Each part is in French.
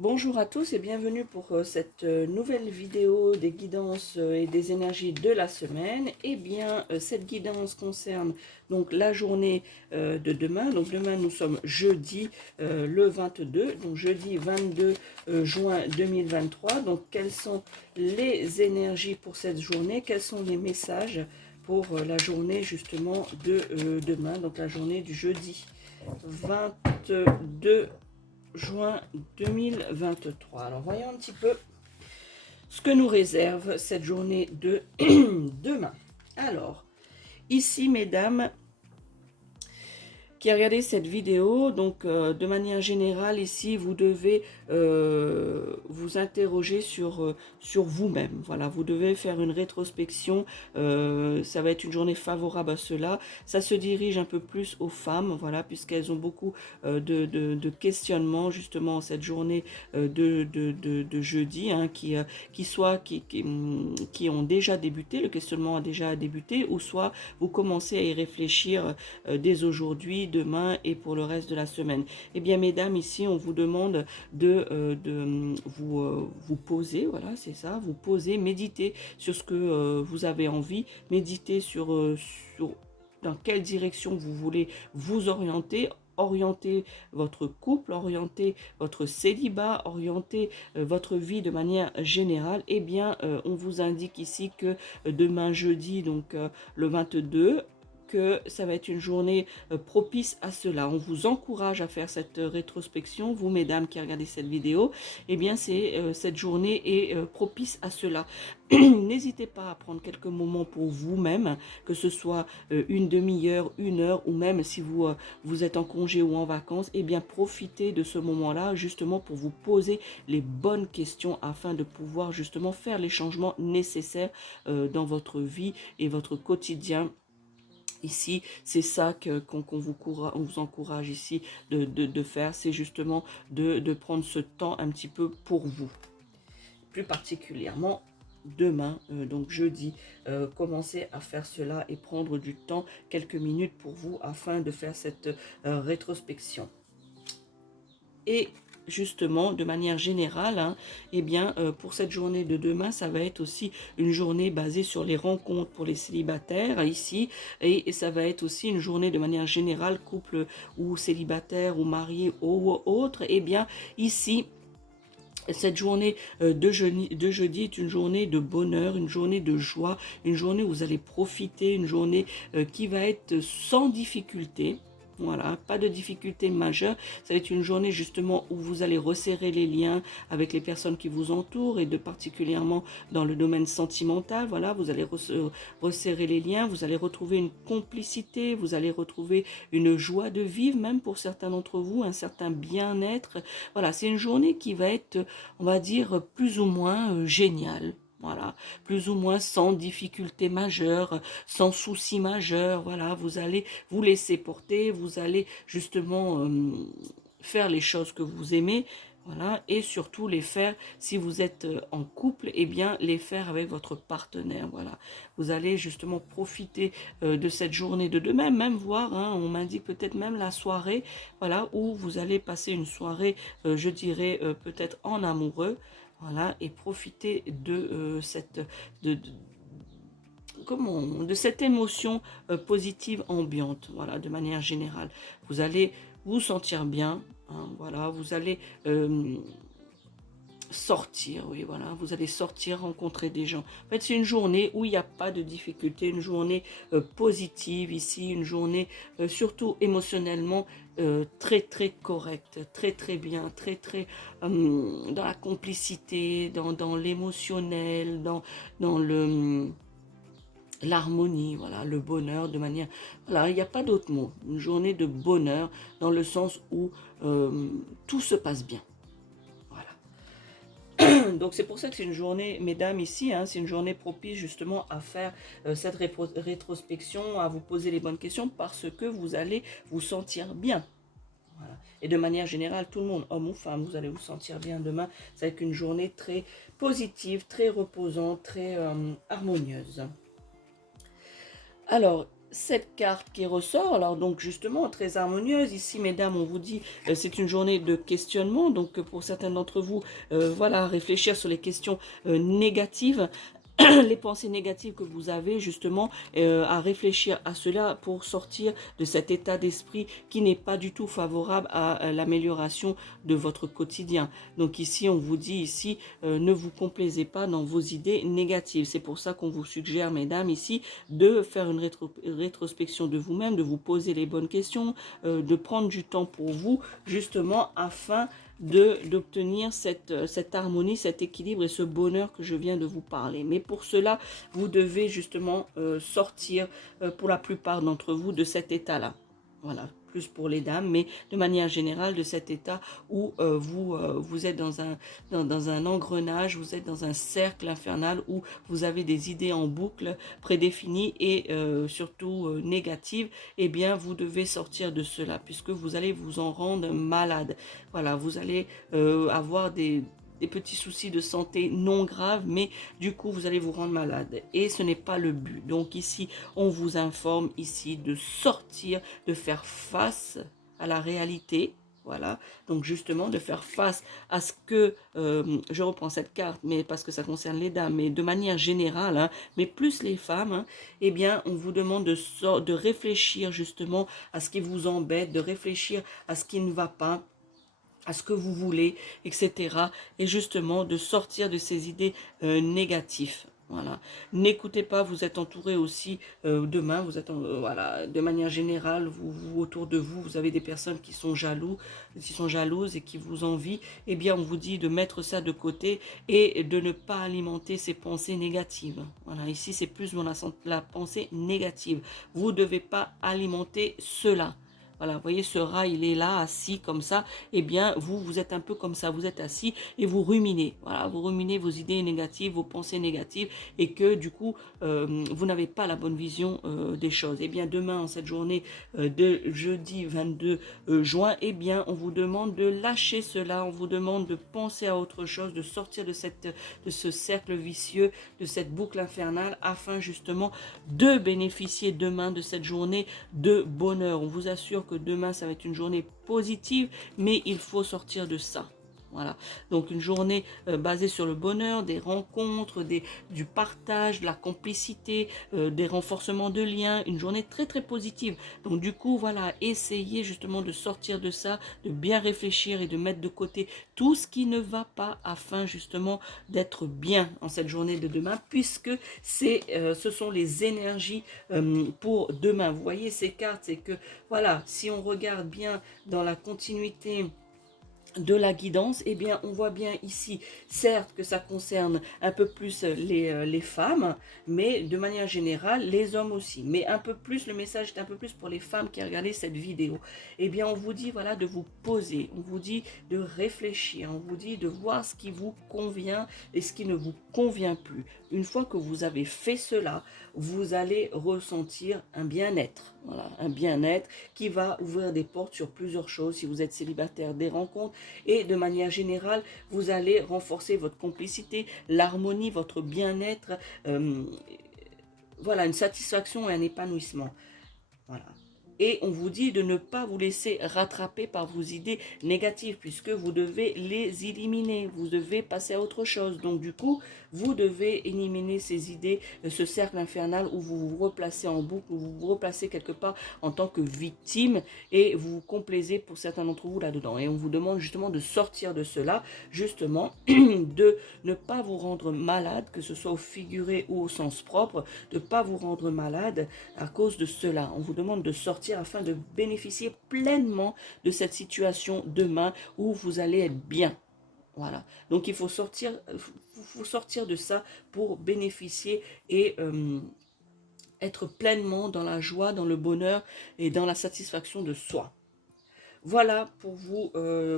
Bonjour à tous et bienvenue pour cette nouvelle vidéo des guidances et des énergies de la semaine. Eh bien, cette guidance concerne donc la journée de demain. Donc demain, nous sommes jeudi le 22, donc jeudi 22 juin 2023. Donc quelles sont les énergies pour cette journée? Quels sont les messages pour la journée justement de demain, donc la journée du jeudi 22 juin 2023. Alors voyons un petit peu ce que nous réserve cette journée de demain. Alors, ici mesdames qui regardez cette vidéo, donc de manière générale ici vous devez vous interroger sur vous-même. Voilà, vous devez faire une rétrospection. Ça va être une journée favorable à cela. Ça se dirige un peu plus aux femmes, voilà, puisqu'elles ont beaucoup de questionnements justement cette journée de jeudi, hein, qui ont déjà débuté, le questionnement a déjà débuté, ou soit vous commencez à y réfléchir dès aujourd'hui, demain et pour le reste de la semaine. Eh bien mesdames, ici on vous demande de vous poser, voilà, c'est ça, vous poser, méditer sur ce que vous avez envie, méditer sur dans quelle direction vous voulez vous orienter votre couple, orienter votre célibat, orienter votre vie de manière générale. Eh bien, on vous indique ici que demain jeudi, donc le 22, que ça va être une journée propice à cela. On vous encourage à faire cette rétrospection, vous mesdames qui regardez cette vidéo. Eh bien, cette journée est propice à cela. N'hésitez pas à prendre quelques moments pour vous-même, que ce soit une demi-heure, une heure, ou même si vous êtes en congé ou en vacances, eh bien profitez de ce moment-là justement pour vous poser les bonnes questions afin de pouvoir justement faire les changements nécessaires dans votre vie et votre quotidien. Ici, c'est ça qu'on vous encourage ici de faire, c'est justement de prendre ce temps un petit peu pour vous. Plus particulièrement demain, donc jeudi, commencez à faire cela et prendre du temps, quelques minutes pour vous afin de faire cette rétrospection. Et justement, de manière générale, hein, eh bien, pour cette journée de demain, ça va être aussi une journée basée sur les rencontres pour les célibataires ici, et ça va être aussi une journée de manière générale, couple ou célibataire ou marié ou autre. Eh bien, ici, cette journée de jeudi est une journée de bonheur, une journée de joie, une journée où vous allez profiter, une journée qui va être sans difficulté. Voilà, pas de difficulté majeure. Ça va être une journée justement où vous allez resserrer les liens avec les personnes qui vous entourent et de particulièrement dans le domaine sentimental. Voilà, vous allez resserrer les liens, vous allez retrouver une complicité, vous allez retrouver une joie de vivre, même pour certains d'entre vous, un certain bien-être. Voilà, c'est une journée qui va être, on va dire, plus ou moins géniale. Voilà, plus ou moins sans difficulté majeure, sans souci majeur. Voilà, vous allez vous laisser porter, vous allez justement faire les choses que vous aimez. Voilà, et surtout les faire, si vous êtes en couple, eh bien les faire avec votre partenaire. Voilà, vous allez justement profiter de cette journée de demain, même voir, hein, on m'indique peut-être même la soirée, voilà, où vous allez passer une soirée, je dirais peut-être en amoureux, voilà, et profiter de de cette émotion positive ambiante, voilà, de manière générale. Vous allez vous sentir bien, hein, voilà, vous allez sortir, oui, voilà, vous allez sortir, rencontrer des gens. En fait, c'est une journée où il n'y a pas de difficulté, une journée positive ici, une journée surtout émotionnellement très très correcte, très très bien, très très dans la complicité, dans l'émotionnel, dans le l'harmonie, voilà, le bonheur de manière... Voilà, il n'y a pas d'autre mot. Une journée de bonheur dans le sens où tout se passe bien. Voilà. Donc c'est pour ça que c'est une journée, mesdames, ici, hein, c'est une journée propice justement à faire cette rétrospection, à vous poser les bonnes questions parce que vous allez vous sentir bien. Voilà. Et de manière générale, tout le monde, homme ou femme, vous allez vous sentir bien demain. Ça va être une journée très positive, très reposante, très harmonieuse. Alors, cette carte qui ressort, alors donc justement très harmonieuse, ici mesdames on vous dit c'est une journée de questionnement, donc pour certains d'entre vous, voilà, réfléchir sur les questions négatives, les pensées négatives que vous avez justement, à réfléchir à cela pour sortir de cet état d'esprit qui n'est pas du tout favorable à l'amélioration de votre quotidien. Donc ici on vous dit ici ne vous complaisez pas dans vos idées négatives. C'est pour ça qu'on vous suggère mesdames ici de faire une rétrospection de vous-même, de vous poser les bonnes questions, de prendre du temps pour vous justement afin d'obtenir cette harmonie, cet équilibre et ce bonheur que je viens de vous parler. Mais pour cela, vous devez justement sortir pour la plupart d'entre vous de cet état-là. Voilà, plus pour les dames, mais de manière générale de cet état où vous êtes dans un engrenage, vous êtes dans un cercle infernal où vous avez des idées en boucle prédéfinies et surtout négatives. Eh bien, vous devez sortir de cela puisque vous allez vous en rendre malade. Voilà, vous allez avoir des petits soucis de santé non graves, mais du coup, vous allez vous rendre malade. Et ce n'est pas le but. Donc ici, on vous informe ici de sortir, de faire face à la réalité. Voilà, donc justement de faire face à ce que, je reprends cette carte, mais parce que ça concerne les dames, mais de manière générale, hein, mais plus les femmes, hein, eh bien, on vous demande de réfléchir justement à ce qui vous embête, de réfléchir à ce qui ne va pas, à ce que vous voulez, etc. Et justement de sortir de ces idées négatives. Voilà. N'écoutez pas, vous êtes entouré aussi demain, vous êtes voilà, de manière générale, autour de vous, vous avez des personnes qui sont jalouses et qui vous envient. Eh bien, on vous dit de mettre ça de côté et de ne pas alimenter ces pensées négatives. Voilà, ici c'est plus dans la pensée négative. Vous ne devez pas alimenter cela. Voilà, vous voyez, ce rat, il est là, assis comme ça. Eh bien, vous êtes un peu comme ça. Vous êtes assis et vous ruminez. Voilà, vous ruminez vos idées négatives, vos pensées négatives et que du coup, vous n'avez pas la bonne vision des choses. Eh bien, demain, en cette journée de jeudi 22 juin, eh bien, on vous demande de lâcher cela. On vous demande de penser à autre chose, de sortir de ce cercle vicieux, de cette boucle infernale afin justement de bénéficier demain de cette journée de bonheur. On vous assure que demain, ça va être une journée positive, mais il faut sortir de ça. Voilà, donc une journée basée sur le bonheur, des rencontres, du partage, de la complicité, des renforcements de liens, une journée très très positive. Donc du coup, voilà, essayez justement de sortir de ça, de bien réfléchir et de mettre de côté tout ce qui ne va pas afin justement d'être bien en cette journée de demain, puisque ce sont les énergies pour demain. Vous voyez ces cartes, c'est que voilà, si on regarde bien dans la continuité de la guidance, eh bien on voit bien ici, certes que ça concerne un peu plus les femmes, mais de manière générale les hommes aussi, mais un peu plus, le message est un peu plus pour les femmes qui regardent cette vidéo. Eh bien on vous dit voilà de vous poser, on vous dit de réfléchir, on vous dit de voir ce qui vous convient et ce qui ne vous convient plus. Une fois que vous avez fait cela, vous allez ressentir un bien-être, voilà, un bien-être qui va ouvrir des portes sur plusieurs choses. Si vous êtes célibataire, des rencontres, et de manière générale, vous allez renforcer votre complicité, l'harmonie, votre bien-être, voilà, une satisfaction et un épanouissement. Voilà. Et on vous dit de ne pas vous laisser rattraper par vos idées négatives puisque vous devez les éliminer. Vous devez passer à autre chose. Donc du coup, vous devez éliminer ces idées, ce cercle infernal où vous vous replacez en boucle, où vous vous replacez quelque part en tant que victime et vous vous complaisez pour certains d'entre vous là-dedans. Et on vous demande justement de sortir de cela, justement, de ne pas vous rendre malade, que ce soit au figuré ou au sens propre, de ne pas vous rendre malade à cause de cela. On vous demande de sortir afin de bénéficier pleinement de cette situation demain où vous allez être bien. Voilà. Donc il faut sortir de ça pour bénéficier et être pleinement dans la joie, dans le bonheur et dans la satisfaction de soi. Voilà pour vous,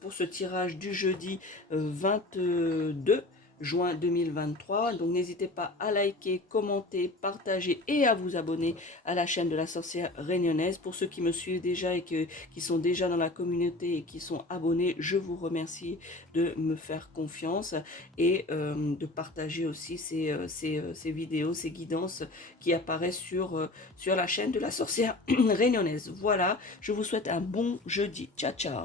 pour ce tirage du jeudi 22 juin 2023. Donc n'hésitez pas à liker, commenter, partager et à vous abonner à la chaîne de la sorcière réunionnaise. Pour ceux qui me suivent déjà et qui sont déjà dans la communauté et qui sont abonnés, je vous remercie de me faire confiance et de partager aussi ces vidéos, ces guidances qui apparaissent sur la chaîne de la sorcière réunionnaise. Voilà, je vous souhaite un bon jeudi. Ciao, ciao.